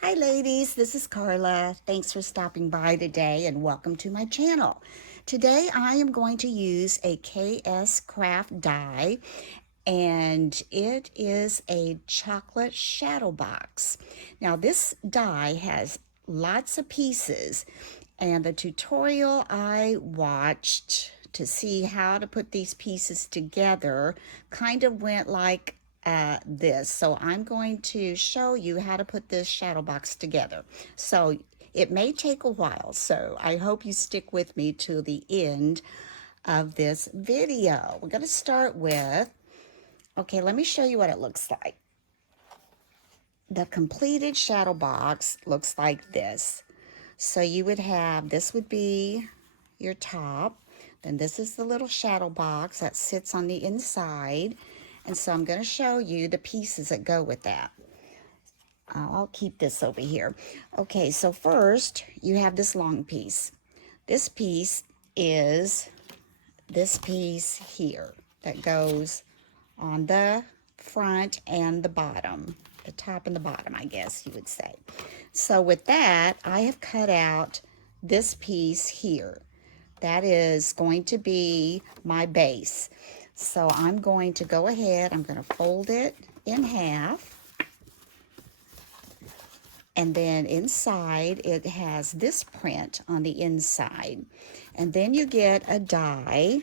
Hi ladies, this is Carla. Thanks for stopping by today and welcome to my channel. Today I am going to use a kscraft die and it is a chocolate shadow box. Now this die has lots of pieces and the tutorial I watched to see how to put these pieces together kind of went like this. So I'm going to show you how to put this shadow box together. So it may take a while, so I hope you stick with me to the end of this video. We're going to start with, okay, let me show you what it looks like. The completed shadow box looks like this. So you would have, this would be your top, then this is the little shadow box that sits on the inside, and so I'm going to show you the pieces that go with that. I'll keep this over here. Okay, so first you have this long piece. This piece is this piece here that goes on the front and the bottom, the top and the bottom, I guess you would say. So with that, I have cut out this piece here. That is going to be my base. So I'm going to go ahead, I'm going to fold it in half. And then inside, it has this print on the inside. And then you get a die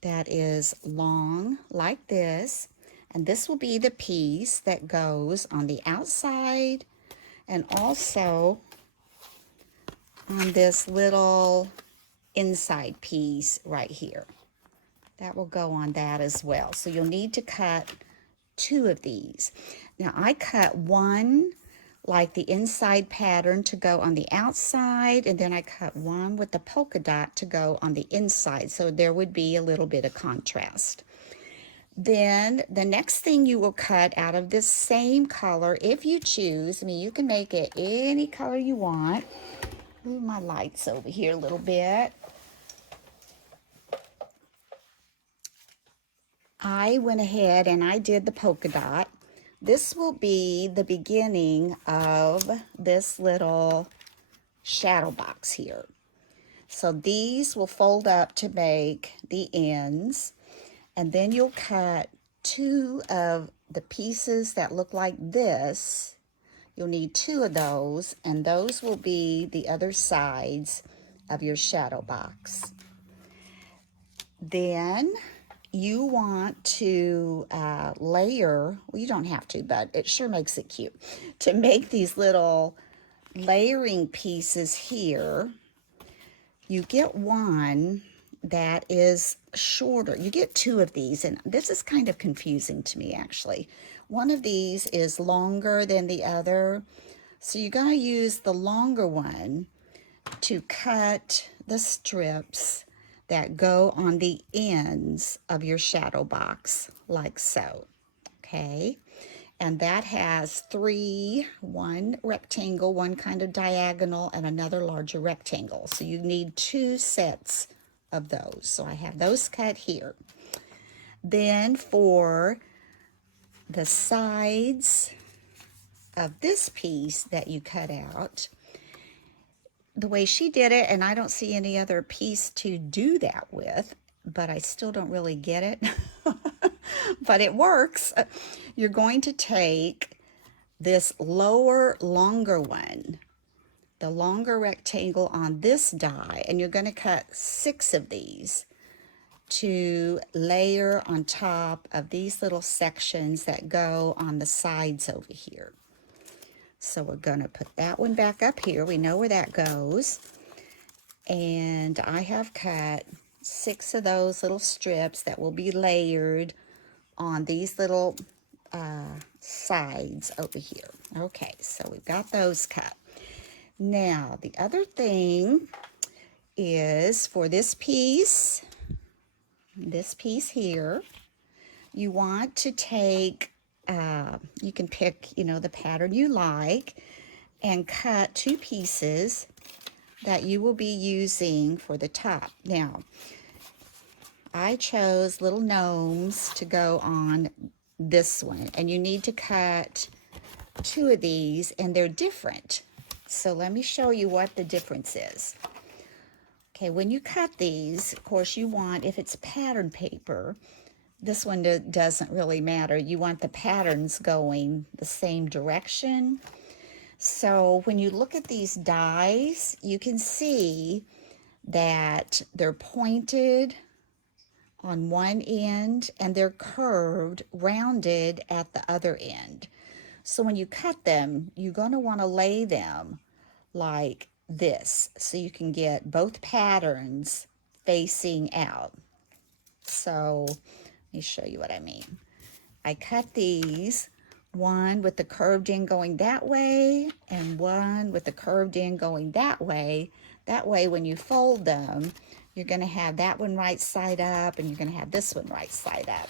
that is long like this. And this will be the piece that goes on the outside and also on this little inside piece right here. That will go on that as well. So you'll need to cut two of these. Now I cut one like the inside pattern to go on the outside, and then I cut one with the polka dot to go on the inside, so there would be a little bit of contrast. Then the next thing you will cut out of this same color, if you choose, I mean you can make it any color you want. Move my lights over here a little bit. I went ahead and I did the polka dot. This will be the beginning of this little shadow box here. So these will fold up to make the ends, and then you'll cut two of the pieces that look like this. You'll need two of those, and those will be the other sides of your shadow box. Then you want to layer, well, you don't have to, but it sure makes it cute, to make these little layering pieces here. You get one that is shorter. You get two of these, and this is kind of confusing to me actually. One of these is longer than the other, so you're going to use the longer one to cut the strips that go on the ends of your shadow box, like so, okay? And that has three, one rectangle, one kind of diagonal, and another larger rectangle. So you need two sets of those. So I have those cut here. Then for the sides of this piece that you cut out, the way she did it, and I don't see any other piece to do that with, but I still don't really get it, but it works. You're going to take this lower, longer one, the longer rectangle on this die, and you're going to cut 6 of these to layer on top of these little sections that go on the sides over here. So we're going to put that one back up here. We know where that goes. And I have cut 6 of those little strips that will be layered on these little sides over here. Okay, so we've got those cut. Now, the other thing is for this piece here, you want to take, you can pick, the pattern you like and cut 2 pieces that you will be using for the top. Now, I chose little gnomes to go on this one, and you need to cut two of these, and they're different. So let me show you what the difference is. Okay, when you cut these, of course you want, if it's pattern paper, this one doesn't really matter. You want the patterns going the same direction. So when you look at these dies, you can see that they're pointed on one end and they're curved, rounded at the other end. So when you cut them, you're going to want to lay them like this so you can get both patterns facing out. So let me show you what I mean. I cut these, one with the curved end going that way and one with the curved end going that way. That way when you fold them, you're going to have that one right side up and you're going to have this one right side up.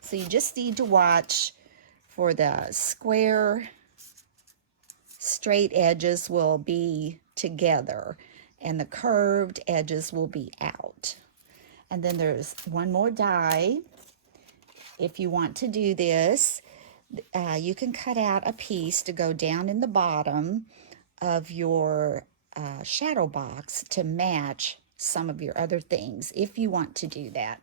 So you just need to watch for the square, straight edges will be together and the curved edges will be out. And then there's one more die. If you want to do this, you can cut out a piece to go down in the bottom of your shadow box to match some of your other things if you want to do that.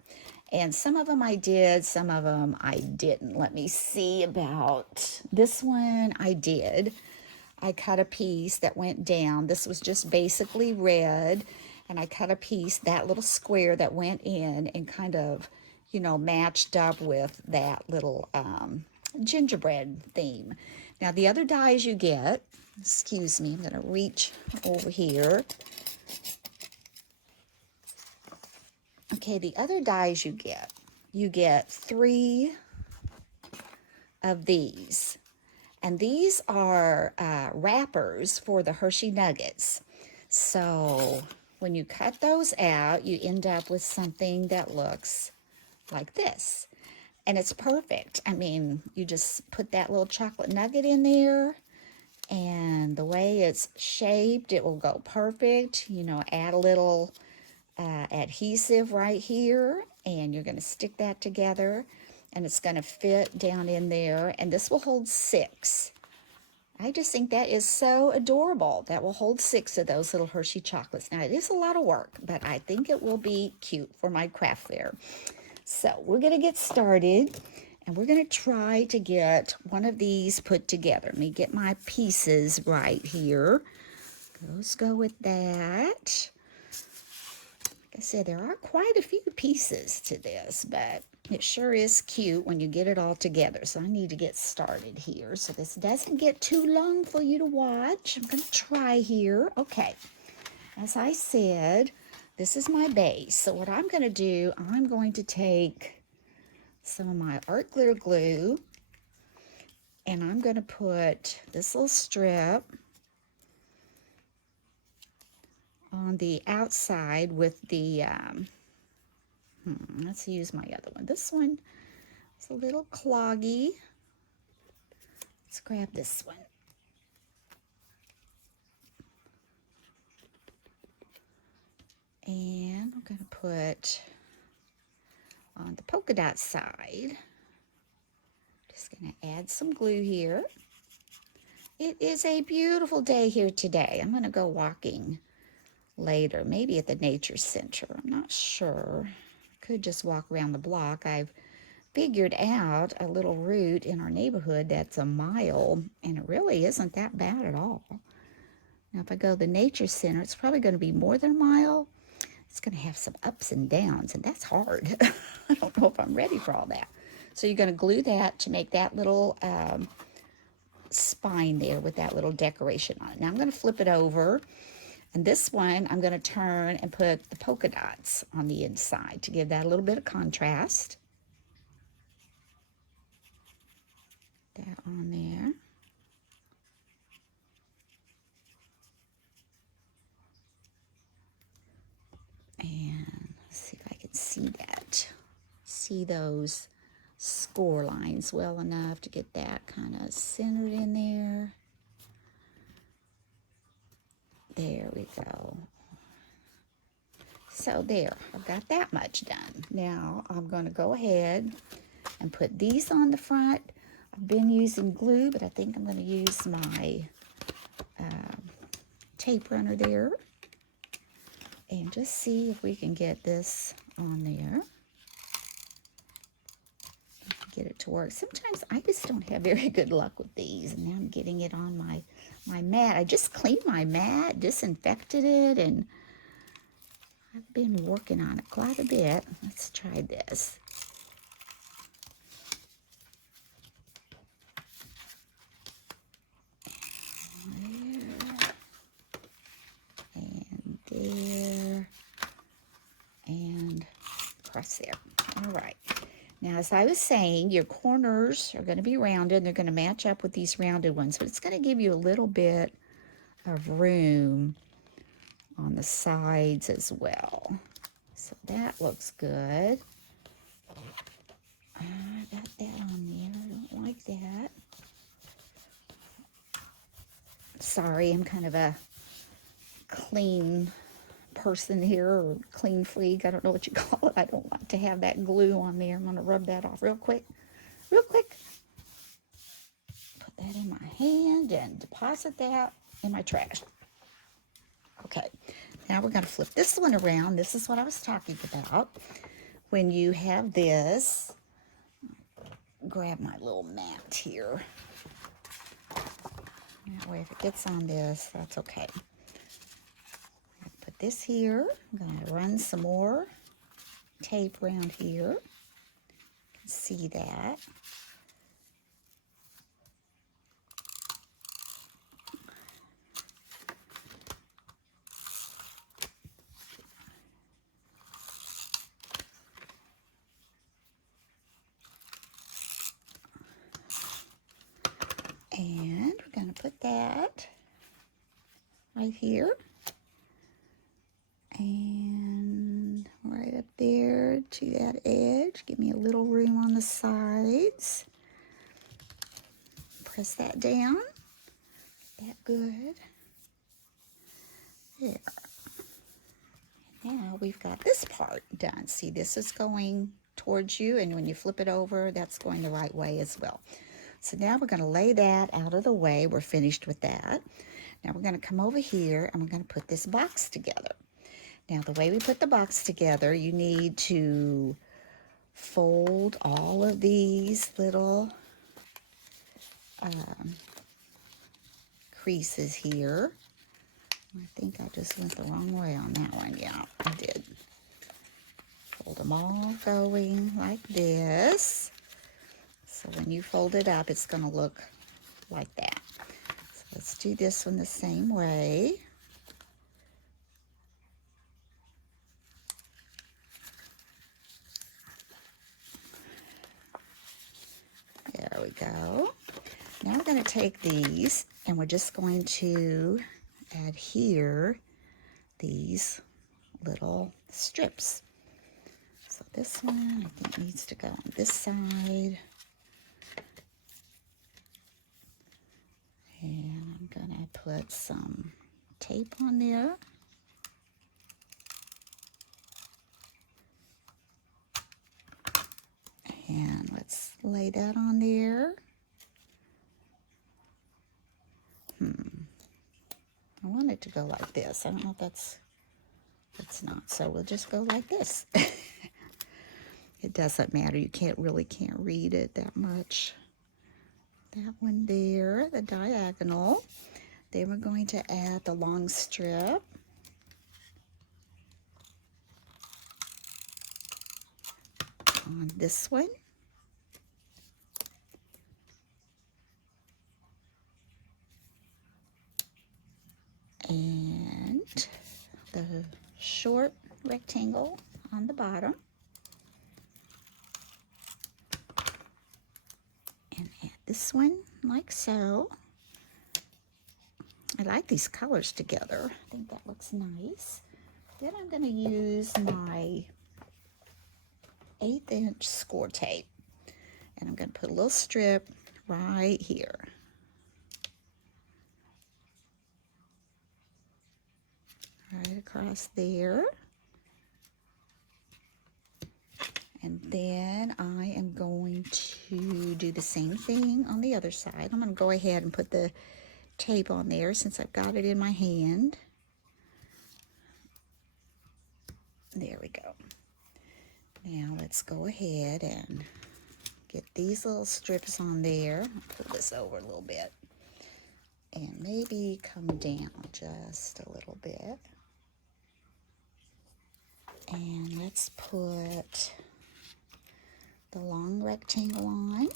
And some of them I did, some of them I didn't. Let me see about this one. I did. I cut a piece that went down. This was just basically red, and I cut a piece, that little square that went in and kind of, you know, matched up with that little gingerbread theme. Now the other dies you get, excuse me, I'm going to reach over here. Okay, the other dies you get 3 of these. And these are wrappers for the Hershey Nuggets. So when you cut those out, you end up with something that looks like this. And it's perfect. I mean, you just put that little chocolate nugget in there, and the way it's shaped, it will go perfect. You know, add a little adhesive right here, and you're going to stick that together, and it's going to fit down in there, and this will hold 6. I just think that is so adorable. That will hold 6 of those little Hershey chocolates. Now, it is a lot of work, but I think it will be cute for my craft fair. So we're going to get started, and we're going to try to get one of these put together. Let me get my pieces right here. Those go with that. Like I said, there are quite a few pieces to this, but it sure is cute when you get it all together. So I need to get started here so this doesn't get too long for you to watch. I'm going to try here. Okay, as I said, this is my base. So what I'm going to do, I'm going to take some of my art glitter glue, and I'm going to put this little strip on the outside with the, let's use my other one. This one is a little cloggy. Let's grab this one. And I'm going to put on the polka dot side, just going to add some glue here. It is a beautiful day here today. I'm going to go walking later, maybe at the nature center. I'm not sure. Could just walk around the block. I've figured out a little route in our neighborhood that's a mile, and it really isn't that bad at all. Now, if I go to the nature center, it's probably going to be more than a mile. It's going to have some ups and downs, and that's hard. I don't know if I'm ready for all that. So you're going to glue that to make that little spine there with that little decoration on it. Now I'm going to flip it over, and this one I'm going to turn and put the polka dots on the inside to give that a little bit of contrast. That on there. And let's see if I can see that. See those score lines well enough to get that kind of centered in there. There we go. So there, I've got that much done. Now I'm going to go ahead and put these on the front. I've been using glue, but I think I'm going to use my tape runner there and just see if we can get this on there. Get it to work. Sometimes I just don't have very good luck with these, and now I'm getting it on my mat. I just cleaned my mat, disinfected it, and I've been working on it quite a bit. Let's try this. There and across there. All right. Now, as I was saying, your corners are going to be rounded, and they're going to match up with these rounded ones, but it's going to give you a little bit of room on the sides as well. So that looks good. I got that on there. I don't like that. Sorry, I'm kind of a clean person here, or clean freak. I don't know what you call it. I don't want to have that glue on there. I'm going to rub that off real quick. Real quick. Put that in my hand and deposit that in my trash. Okay, now we're going to flip this one around. This is what I was talking about. When you have this, grab my little mat here. That way if it gets on this, that's okay. Put this here. I'm going to run some more tape around here. You can see that. And we're going to put that right here. And right up there to that edge. Give me a little room on the sides. Press that down. That good. There. Now we've got this part done. See, this is going towards you, and when you flip it over, that's going the right way as well. So now we're going to lay that out of the way. We're finished with that. Now we're going to come over here, and we're going to put this box together. Now, the way we put the box together, you need to fold all of these little creases here. I think I just went the wrong way on that one. Yeah, I did. Fold them all going like this. So when you fold it up, it's going to look like that. So let's do this one the same way. There we go. Now we're going to take these, and we're just going to adhere these little strips. So this one, I think, needs to go on this side. And I'm going to put some tape on there. And let's lay that on there. I want it to go like this. I don't know if that's not. So we'll just go like this. It doesn't matter. You can't read it that much. That one there, the diagonal. Then we're going to add the long strip. On this one. And the short rectangle on the bottom. And add this one like so. I like these colors together. I think that looks nice. Then I'm going to use my 1/8" score tape. And I'm going to put a little strip right here. Right across there. And then I am going to do the same thing on the other side. I'm going to go ahead and put the tape on there since I've got it in my hand. There we go. Now let's go ahead and get these little strips on there. I'll pull this over a little bit and maybe come down just a little bit. And let's put the long rectangle on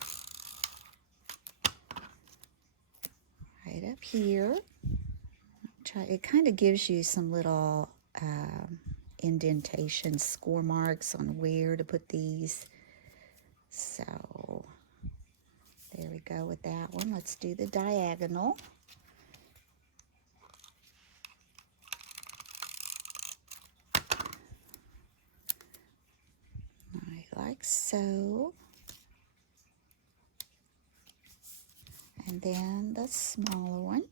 right up here. It kind of gives you some little indentation, score marks on where to put these. So there we go with that one. Let's do the diagonal. Like so. And then the smaller one.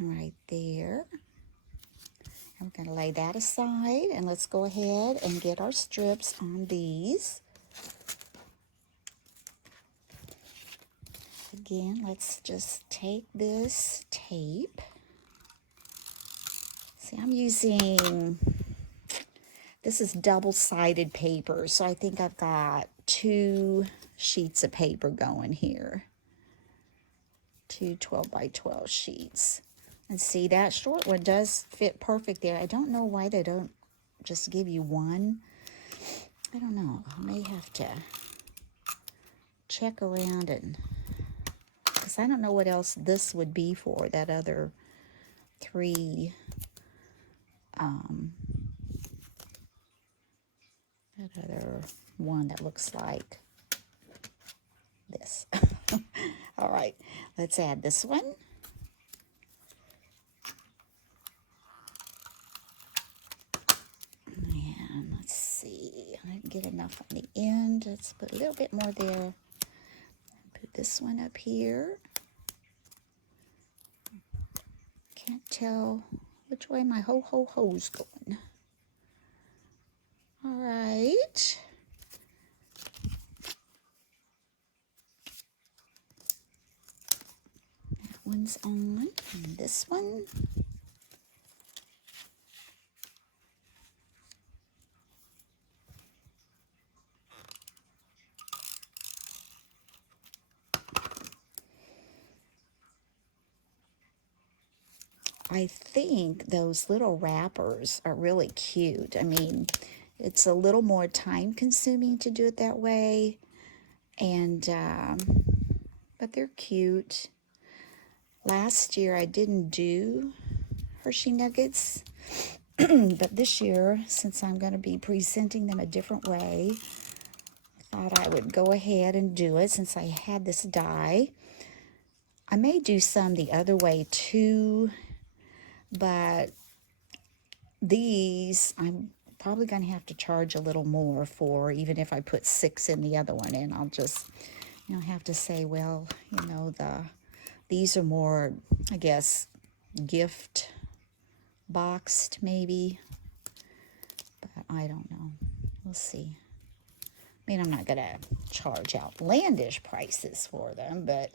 Right there. I'm going to lay that aside and let's go ahead and get our strips on these. Again, let's just take this tape. See, I'm using, this is double-sided paper, so I think I've got 2 sheets of paper going here. 2 12 by 12 sheets. And see, that short one does fit perfect there. I don't know why they don't just give you one. I don't know. I may have to check around and, because I don't know what else this would be for, that other 3. That other one that looks like this. All right, let's add this one. And let's see, I didn't get enough on the end. Let's put a little bit more there. Put this one up here. Can't tell which way my ho-ho-ho's going. All right. That one's on. And this one. I think those little wrappers are really cute. I mean, it's a little more time consuming to do it that way, and but they're cute. Last year I didn't do Hershey Nuggets, but this year, since I'm going to be presenting them a different way, I thought I would go ahead and do it since I had this die. I may do some the other way too, but these I'm probably going to have to charge a little more for, even if I put 6 in the other one, and I'll just, have to say, well, these are more, I guess, gift boxed maybe, but I don't know. We'll see. I mean, I'm not going to charge outlandish prices for them, but,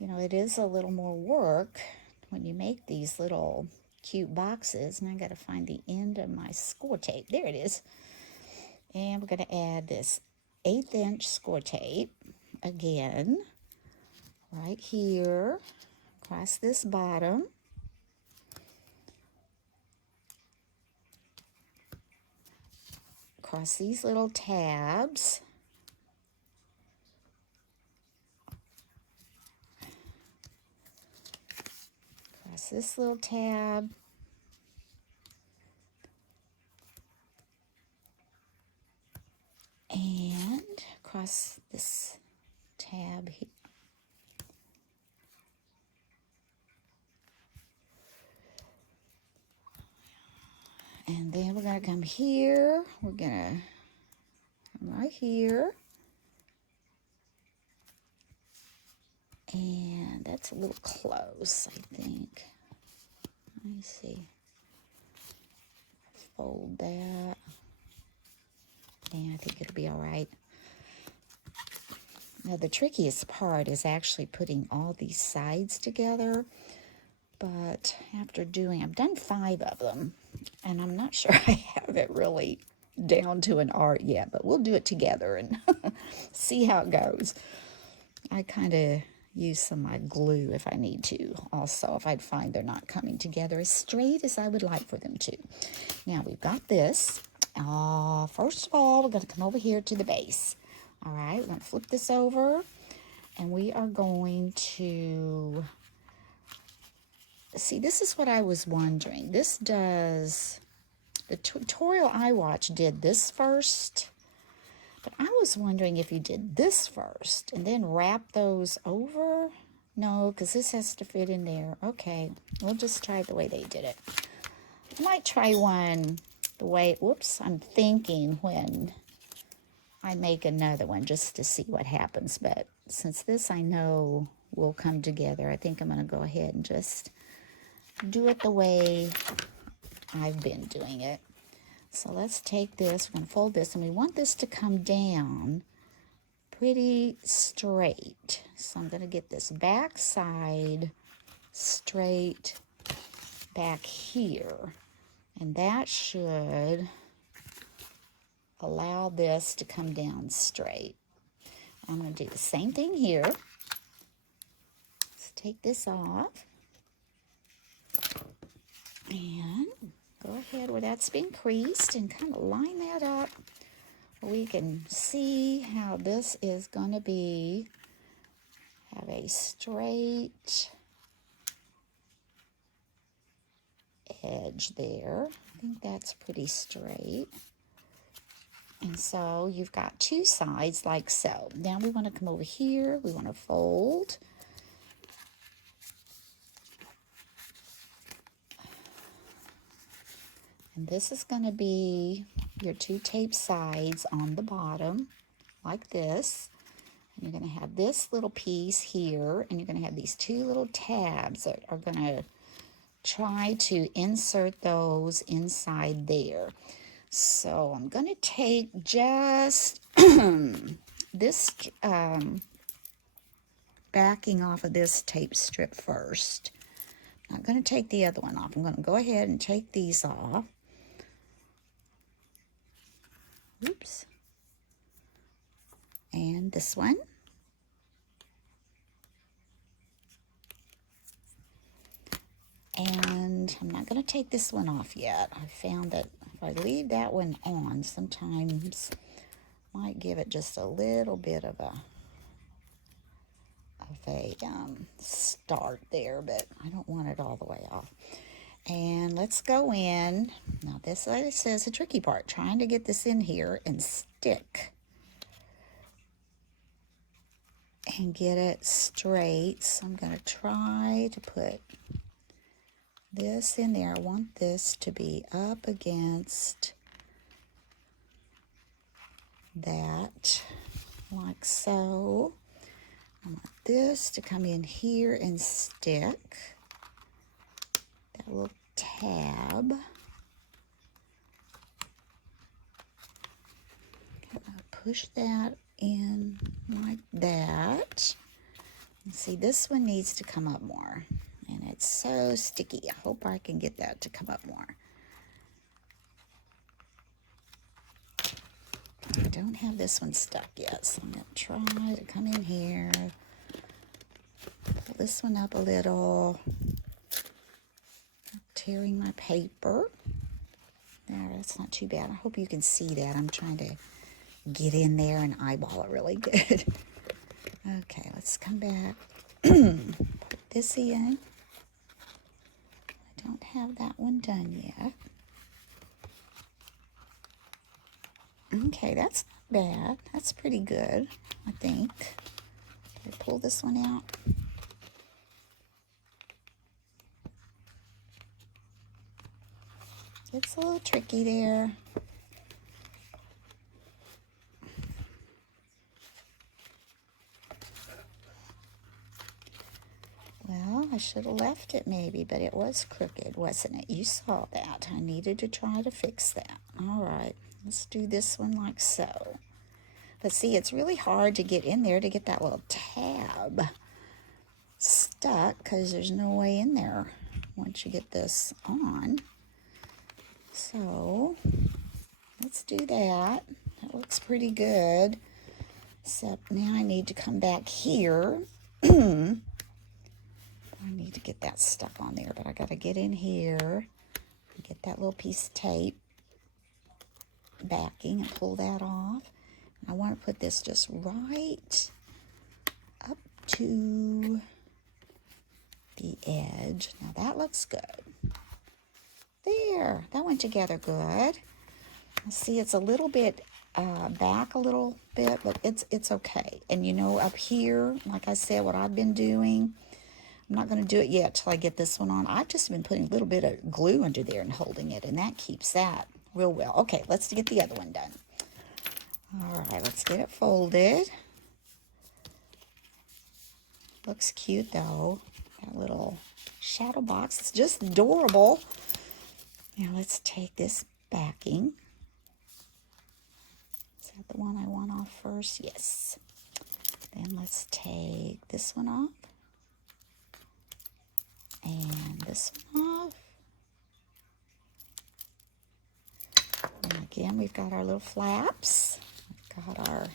it is a little more work when you make these little cute boxes. And I got to find the end of my score tape. There it is. And we're going to add this 1/8 inch score tape again, right here, across this bottom. Across these little tabs. Across this little tab. And across this tab here. And then we're going to come here. We're going to come right here. And that's a little close, I think. Let me see. Fold that. Yeah, I think it'll be all right. Now, the trickiest part is actually putting all these sides together. But after I've done 5 of them, and I'm not sure I have it really down to an art yet, but we'll do it together and see how it goes. I kind of use some of my glue if I need to also, if I'd find they're not coming together as straight as I would like for them to. Now we've got this. First of all, we're going to come over here to the base. All right, we're going to flip this over, and we are going to... See, this is what I was wondering. The tutorial I watched did this first, but I was wondering if you did this first and then wrap those over. No, because this has to fit in there. Okay, we'll just try it the way they did it. I might try one the way, whoops, I'm thinking when I make another one just to see what happens. But since this I know will come together, I think I'm going to go ahead and just do it the way I've been doing it. So let's take this, we're going to fold this, and we want this to come down pretty straight. So I'm going to get this back side straight back here, and that should allow this to come down straight. I'm going to do the same thing here. Let's take this off. And go ahead where that's been creased and kind of line that up. We can see how this is going to be. Have a straight edge there. I think that's pretty straight. And so you've got 2 sides like so. Now we want to come over here. We want to fold. And this is going to be your 2 tape sides on the bottom, like this. And you're going to have this little piece here, and you're going to have these 2 little tabs that are going to try to insert those inside there. So I'm going to take just this backing off of this tape strip first. I'm going to take the other one off. I'm going to go ahead and take these off. Oops. And this one. And I'm not going to take this one off yet. I found that if I leave that one on, sometimes might give it just a little bit of a start there, but I don't want it all the way off. And let's go in. Now this, like I said, is the tricky part, trying to get this in here and stick. And get it straight. So I'm going to try to put this in there. I want this to be up against that, like so. I want this to come in here and stick. That little tab. Push that in like that. And see, this one needs to come up more. And it's so sticky. I hope I can get that to come up more. I don't have this one stuck yet, so I'm going to try to come in here. Pull this one up a little. Tearing my paper. There, that's not too bad. I hope you can see that. I'm trying to get in there and eyeball it really good. Okay, let's come back. Put this in. I don't have that one done yet. Okay, that's not bad. That's pretty good, I think. Can I pull this one out? It's a little tricky there. Well, I should have left it maybe, but it was crooked, wasn't it? You saw that. I needed to try to fix that. All right, let's do this one like so. But see, it's really hard to get in there to get that little tab stuck because there's no way in there once you get this on. So let's do that. That looks pretty good. Except now I need to come back here. I need to get that stuck on there, but I got to get in here and get that little piece of tape backing and pull that off. I want to put this just right up to the edge. Now that looks good. There, that went together good. See, it's a little bit back a little bit, but it's okay. And you know, up here, like I said, what I've been doing, I'm not going to do it yet till I get this one on. I've just been putting a little bit of glue under there and holding it, and that keeps that real well. Okay, let's get the other one done. All right, let's get it folded. Looks cute though. That little shadow box. It's just adorable. Now let's take this backing. Is that the one I want off first? Yes. Then let's take this one off. And this one off. And again, we've got our little flaps. We've got our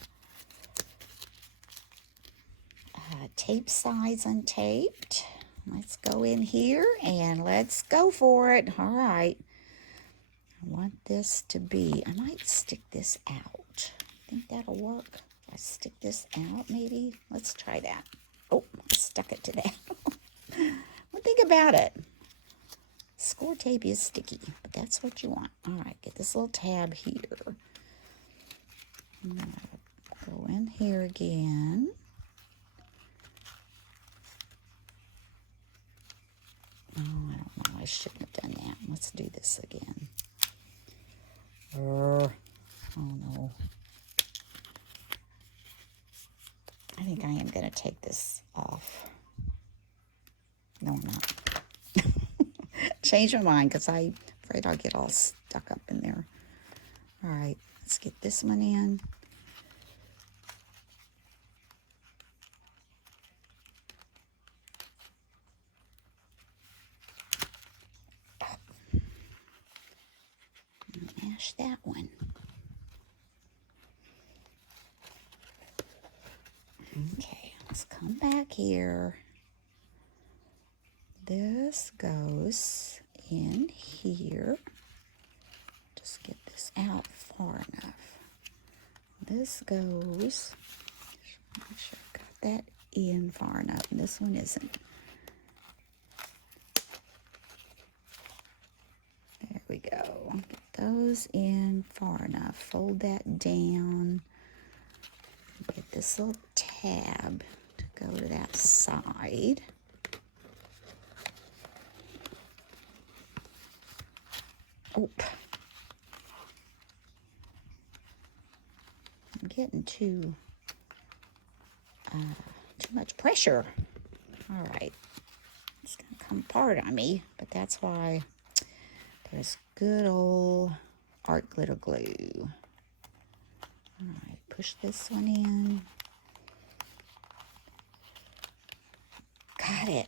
tape sides untaped. Let's go in here and let's go for it. All right. I want this to be, I might stick this out. Think that'll work. If I stick this out, maybe. Let's try that. Oh, I stuck it to that. Well, think about it. Score tape is sticky, but that's what you want. All right, get this little tab here. I'm going to go in here again. Oh, I don't know. I shouldn't have done that. Let's do this again. Oh, no. I think I am going to take this off. No, I'm not. Change my mind because I'm afraid I'll get all stuck up in there. All right, let's get this one in. Mash that one. Okay, let's come back here. This goes in here. Just get this out far enough. This goes, make sure I've got that in far enough, and this one isn't. There we go. Get those in far enough. Fold that down. Get this little tab to go to that side. Oh, I'm getting too much pressure. All right, it's gonna come apart on me, but that's why there's good old art glitter glue. All right, push this one in. Got it.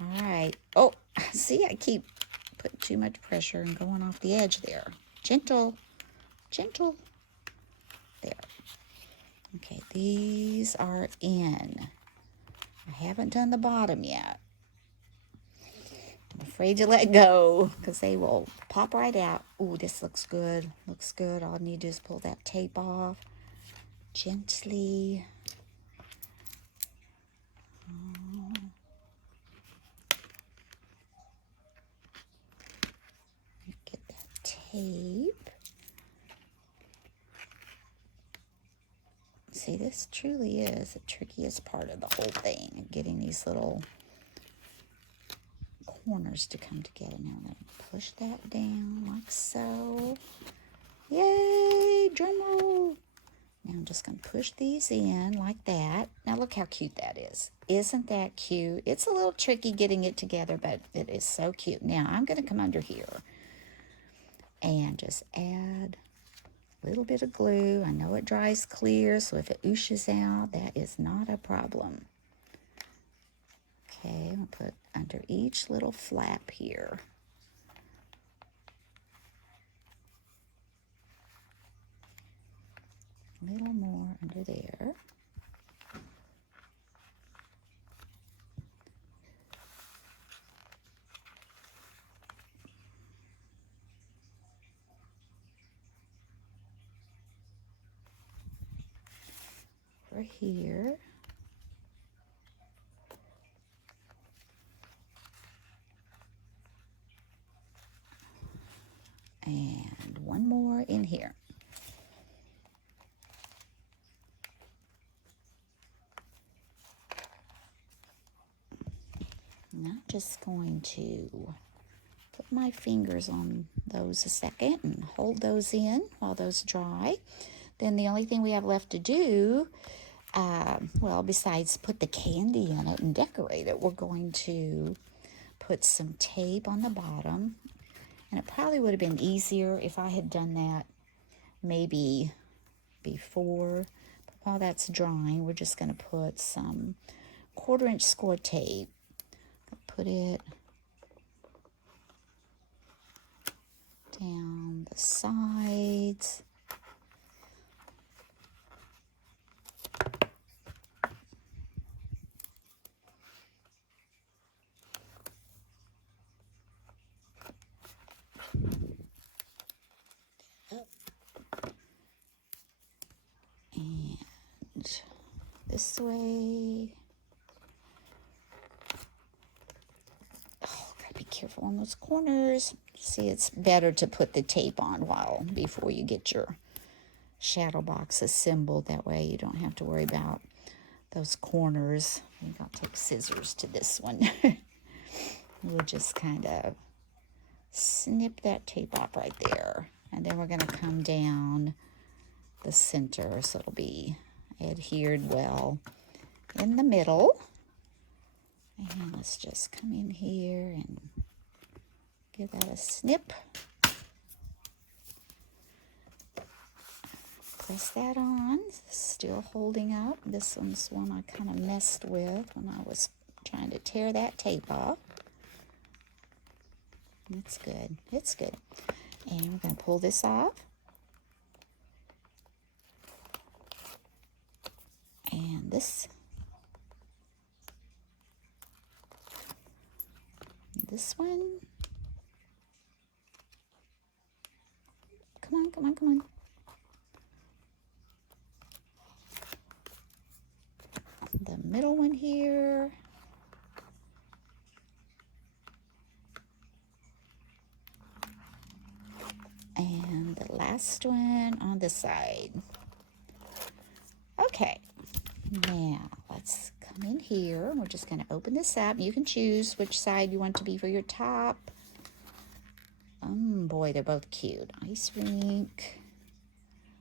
All right. Oh, see, I keep putting too much pressure and going off the edge there. Gentle, gentle. There. Okay, these are in. I haven't done the bottom yet. I'm afraid to let go because they will pop right out. Ooh, this looks good. Looks good. All I need to do is pull that tape off gently. Get that tape. See, this truly is the trickiest part of the whole thing, getting these little corners to come together. Now I'm going to push that down like so. Yay! Drum roll! Now I'm just going to push these in like that. Now look how cute that is. Isn't that cute? It's a little tricky getting it together, but it is so cute. Now I'm going to come under here and just add a little bit of glue. I know it dries clear, so if it oozes out, that is not a problem. Okay, I'll put under each little flap here. A little more under there. Over here. And one more in here. And I'm just going to put my fingers on those a second and hold those in while those dry. Then the only thing we have left to do, well, besides put the candy in it and decorate it, we're going to put some tape on the bottom. And it probably would have been easier if I had done that maybe before. But while that's drying, we're just going to put some 1/4-inch score tape. Put it down the sides. And this way. Oh, gotta be careful on those corners. See, it's better to put the tape on before you get your shadow box assembled. That way you don't have to worry about those corners. I think I'll take scissors to this one. We'll just kind of snip that tape off right there. And then we're going to come down the center so it'll be adhered well in the middle. And let's just come in here and give that a snip. Press that on. Still holding up. This one's one I kind of messed with when I was trying to tear that tape off. It's good. It's good. And we're going to pull this off. And this one. Come on, come on, come on. The middle one here. And the last one on the side. Okay, now let's come in here. We're just going to open this up. You can choose which side you want to be for your top. Boy, they're both cute. Ice rink.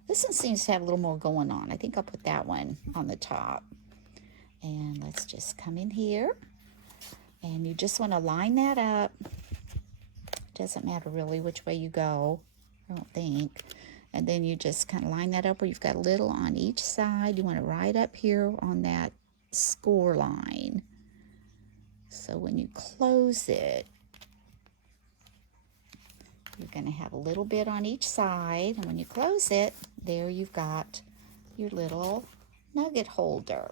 This one seems to have a little more going on. I think I'll put that one on the top. And let's just come in here. And you just want to line that up. Doesn't matter really which way you go, I don't think. And then you just kind of line that up where you've got a little on each side. You want it right up here on that score line. So when you close it, you're going to have a little bit on each side. And when you close it, there you've got your little nugget holder.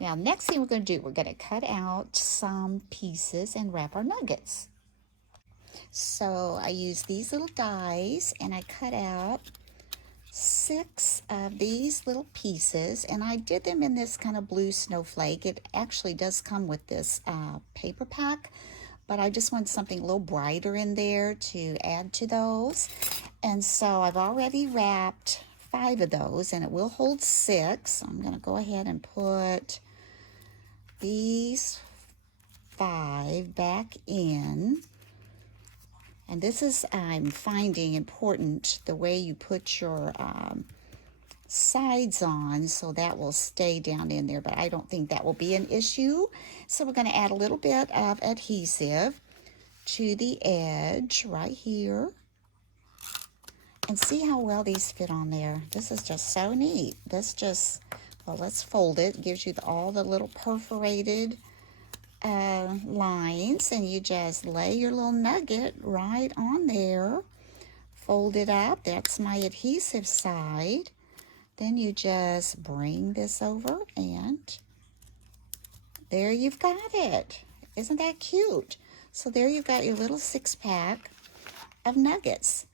Now, next thing we're going to do, we're going to cut out some pieces and wrap our nuggets. So I used these little dies and I cut out 6 of these little pieces, and I did them in this kind of blue snowflake. It actually does come with this paper pack, but I just wanted something a little brighter in there to add to those. And so I've already wrapped 5 of those, and it will hold 6. So I'm going to go ahead and put these 5 back in. And this is, I'm finding important, the way you put your sides on, so that will stay down in there, but I don't think that will be an issue. So we're going to add a little bit of adhesive to the edge right here. And see how well these fit on there. This is just so neat. This just, well, let's fold it. It gives you all the little perforated lines, and you just lay your little nugget right on there. Fold it up. That's my adhesive side. Then you just bring this over, and there you've got it. Isn't that cute? So there you've got your little 6-pack of nuggets.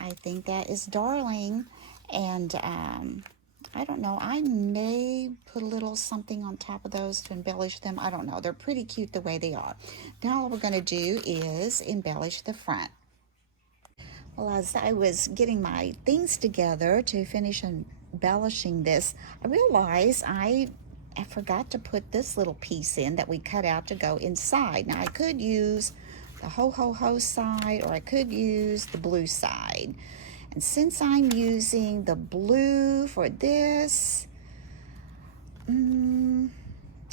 I think that is darling, and I don't know, I may put a little something on top of those to embellish them. I don't know. They're pretty cute the way they are. Now all we're going to do is embellish the front. Well, as I was getting my things together to finish embellishing this, I realized I forgot to put this little piece in that we cut out to go inside. Now I could use the ho-ho-ho side, or I could use the blue side. And since I'm using the blue for this, I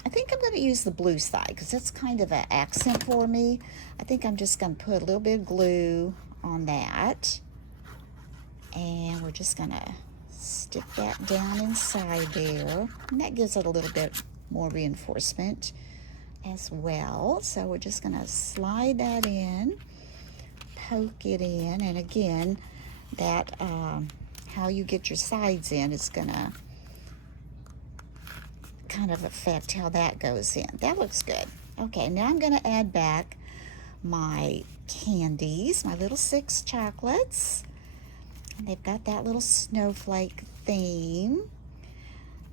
think I'm going to use the blue side because that's kind of an accent for me. I think I'm just going to put a little bit of glue on that. And we're just going to stick that down inside there. And that gives it a little bit more reinforcement as well. So we're just going to slide that in, poke it in, and again, that how you get your sides in is going to kind of affect how that goes in. That looks good. Okay, now I'm going to add back my candies, my little 6 chocolates. And they've got that little snowflake theme.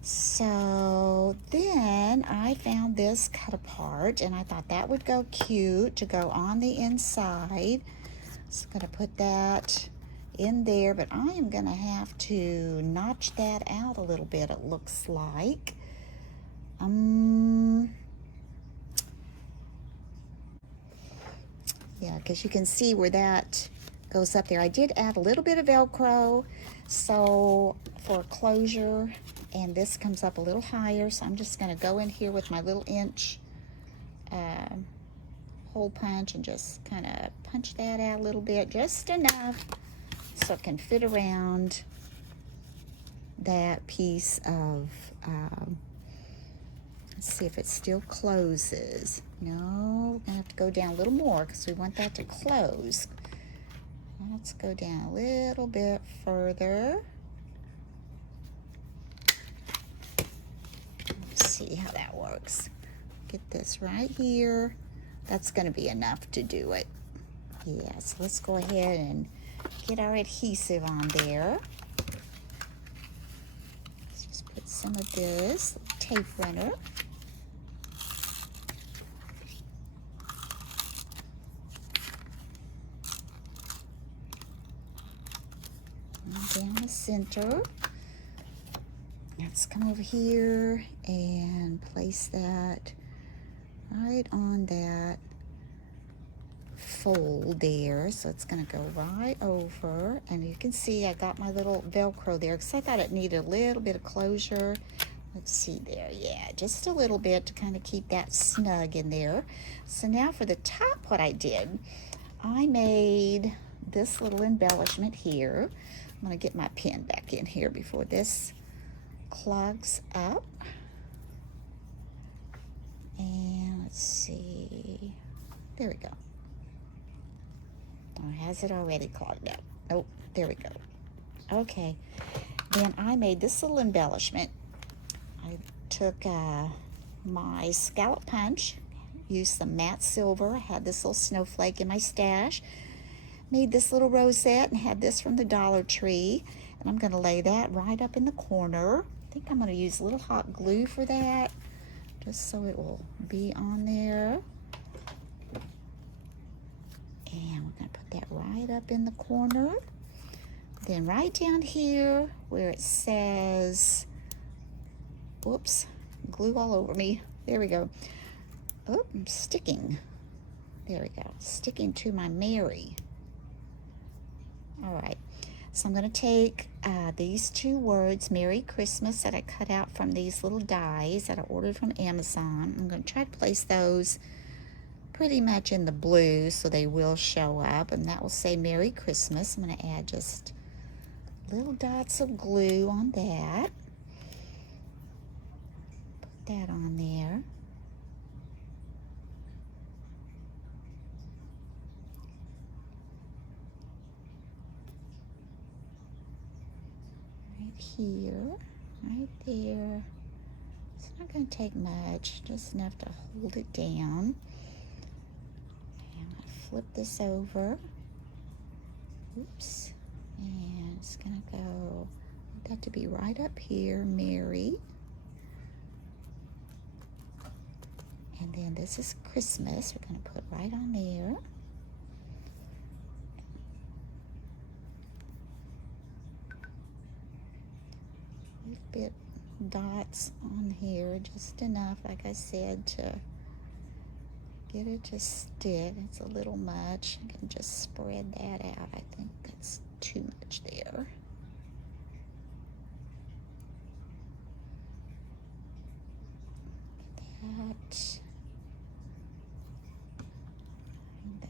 So then I found this cut apart, and I thought that would go cute to go on the inside. So I'm going to put that in there, but I am going to have to notch that out a little bit, it looks like. Yeah, because you can see where that goes up there. I did add a little bit of Velcro, so for closure, and this comes up a little higher, so I'm just going to go in here with my little inch hole punch and just kind of punch that out a little bit, just enough so it can fit around that piece of, let's see if it still closes. No, we're going to have to go down a little more because we want that to close. Let's go down a little bit further. Let's see how that works. Get this right here. That's going to be enough to do it. Yeah, so let's go ahead and get our adhesive on there. Let's just put some of this tape runner. Down the center. Let's come over here and place that right on that fold there. So it's going to go right over, and you can see I got my little Velcro there because I thought it needed a little bit of closure. Let's see there. Yeah, just a little bit to kind of keep that snug in there. So now for the top, what I did, I made this little embellishment here. I'm going to get my pen back in here before this clogs up. And let's see. There we go. Or has it already clogged up? Oh, there we go. Okay. Then I made this little embellishment. I took my scallop punch, used some matte silver. I had this little snowflake in my stash. Made this little rosette and had this from the Dollar Tree. And I'm going to lay that right up in the corner. I think I'm going to use a little hot glue for that, just so it will be on there. And we're going to put that right up in the corner. Then right down here where it says, whoops, glue all over me. There we go. Oh, I'm sticking. There we go. Sticking to my Mary. All right. So I'm going to take these two words, Merry Christmas, that I cut out from these little dies that I ordered from Amazon. I'm going to try to place those pretty much in the blue so they will show up, and that will say Merry Christmas. I'm going to add just little dots of glue on that. Put that on there. Here, right there. It's not going to take much, just enough to hold it down. And I'll flip this over. Oops. And it's going to go, got to be right up here, Mary. And then this is Christmas. We're going to put right on there. Bit dots on here, just enough, like I said, to get it to stick. It's a little much. I can just spread that out. I think that's too much there. That's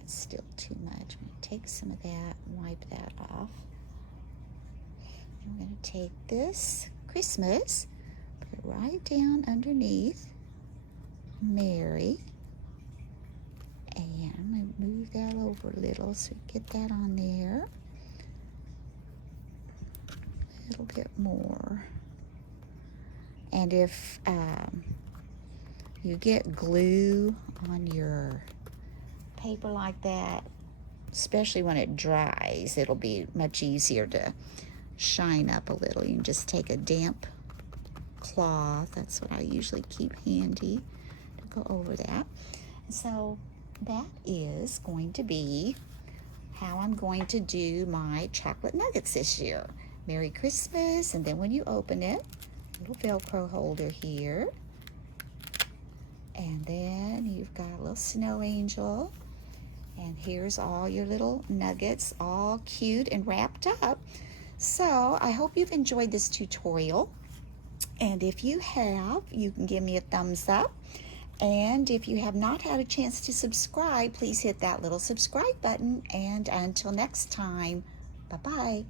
still too much. I'm going to take some of that and wipe that off. I'm going to take this Christmas, put it right down underneath Mary, and I'm going to move that over a little so we get that on there. A little bit more. And if you get glue on your paper like that, especially when it dries, it'll be much easier to shine up a little. You can just take a damp cloth. That's what I usually keep handy to go over that. So that is going to be how I'm going to do my chocolate nuggets this year. Merry Christmas, and then when you open it, little Velcro holder here, and then you've got a little snow angel, and here's all your little nuggets, all cute and wrapped up. So I hope you've enjoyed this tutorial, and if you have, you can give me a thumbs up, and if you have not had a chance to subscribe, please hit that little subscribe button, and until next time, bye-bye.